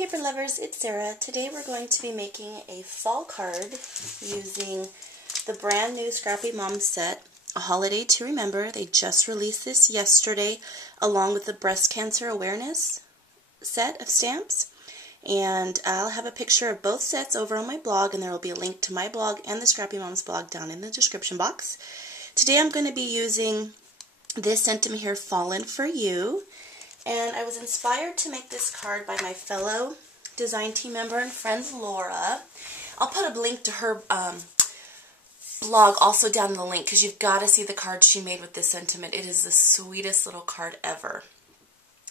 paper lovers, it's Sarah. Today we're going to be making a fall card using the brand new Scrappy Mom set, A Holiday to Remember. They just released this yesterday along with the breast cancer awareness set of stamps. And I'll have a picture of both sets over on my blog, and there will be a link to my blog and the Scrappy Mom's blog down in the description box. Today I'm going to be using this sentiment here, Fallin For You. And I was inspired to make this card by my fellow design team member and friend, Laura. I'll put a link to her blog also down in the link, because you've got to see the card she made with this sentiment. It is the sweetest little card ever.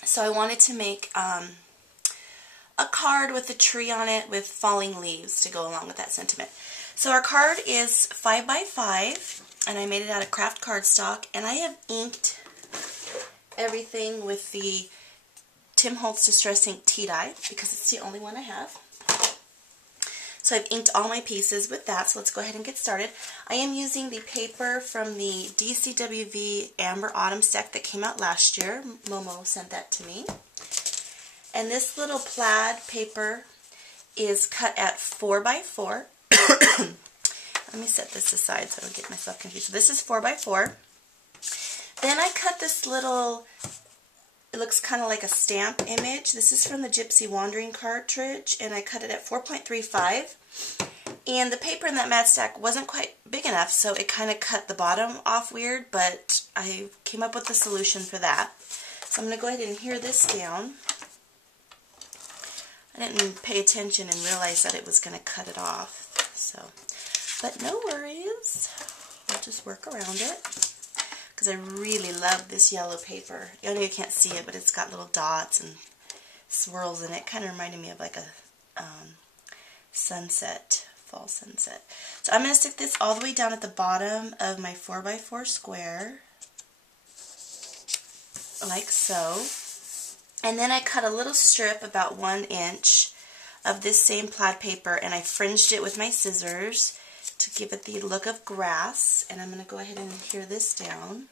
So I wanted to make a card with a tree on it with falling leaves to go along with that sentiment. So our card is 5 by 5, and I made it out of craft cardstock, and I have inked everything with the Tim Holtz Distress Ink tea dye because it's the only one I have. So I've inked all my pieces with that, so let's go ahead and get started. I am using the paper from the DCWV Amber Autumn stack that came out last year. Momo sent that to me. And this little plaid paper is cut at 4 by 4. Let me set this aside so I don't get myself confused. So this is 4 by 4. Then I cut this little, it looks kind of like a stamp image. This is from the Gypsy Wandering cartridge, and I cut it at 4.35. And the paper in that mat stack wasn't quite big enough, so it kind of cut the bottom off weird, but I came up with a solution for that. So I'm going to go ahead and adhere this down. I didn't pay attention and realize that it was going to cut it off. So, but no worries. I'll just work around it, because I really love this yellow paper. I know you can't see it, but it's got little dots and swirls in it. Kind of reminded me of like a sunset, fall sunset. So I'm going to stick this all the way down at the bottom of my 4 by 4 square, like so. And then I cut a little strip about 1 inch of this same plaid paper, and I fringed it with my scissors to give it the look of grass. And I'm going to go ahead and adhere this down.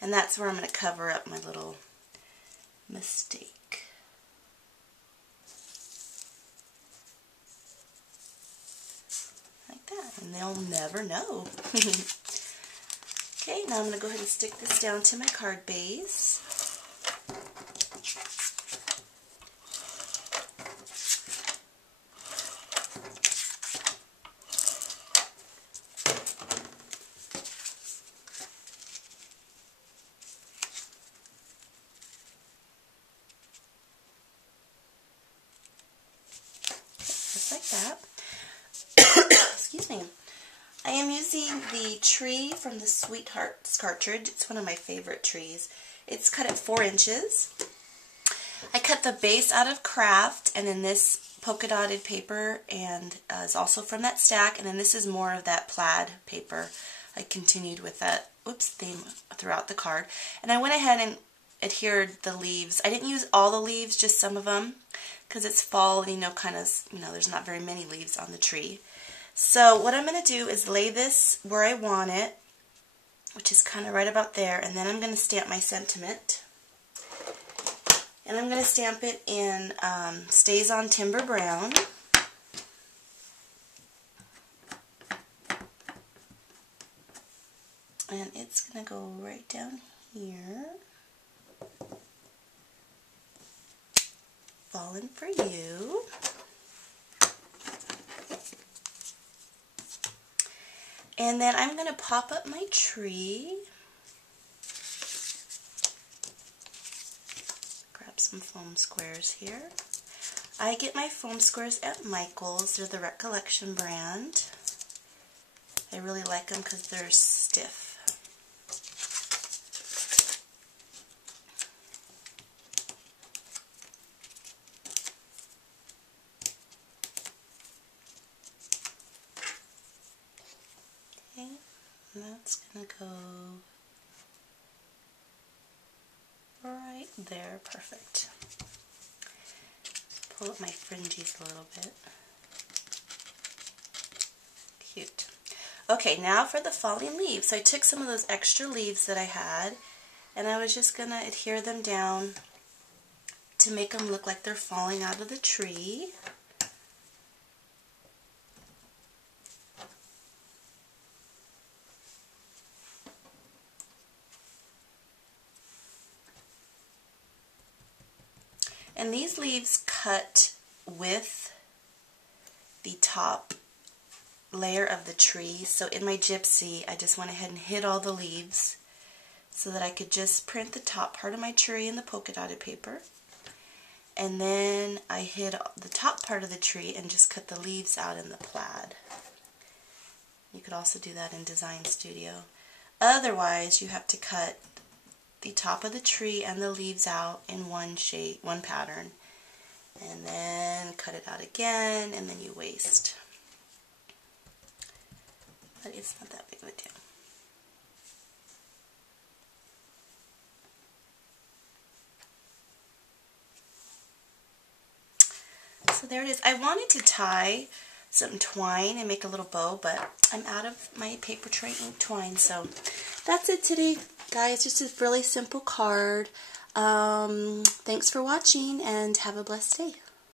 And that's where I'm going to cover up my little mistake. Like that. And they'll never know. Okay, now I'm going to go ahead and stick this down to my card base. Just like that. Excuse me. I am using the tree from the Sweethearts cartridge. It's one of my favorite trees. It's cut at 4 inches. I cut the base out of craft, and then this polka dotted paper and is also from that stack, and then this is more of that plaid paper. I continued with that theme throughout the card. And I went ahead and adhered the leaves. I didn't use all the leaves, just some of them, because it's fall and there's not very many leaves on the tree. So what I'm going to do is lay this where I want it, which is kind of right about there, and then I'm going to stamp my sentiment. And I'm going to stamp it in Stays on Timber Brown. And it's going to go right down here. Fallin For You. And then I'm going to pop up my tree. Grab some foam squares here. I get my foam squares at Michael's. They're the Recollection brand. I really like them because they're stiff. And that's going to go right there. Perfect. Pull up my fringes a little bit. Cute. Okay, now for the falling leaves. So I took some of those extra leaves that I had and I was just going to adhere them down to make them look like they're falling out of the tree. And these leaves cut with the top layer of the tree, so in my gypsy I just went ahead and hid all the leaves so that I could just print the top part of my tree in the polka dotted paper, and then I hid the top part of the tree and just cut the leaves out in the plaid. You could also do that in Design Studio. Otherwise you have to cut the top of the tree and the leaves out in one shape, one pattern, and then cut it out again, and then you waste. But it's not that big of a deal. So there it is. I wanted to tie some twine and make a little bow, but I'm out of my paper tray ink twine. So that's it today, guys. Just a really simple card. Thanks for watching, and have a blessed day.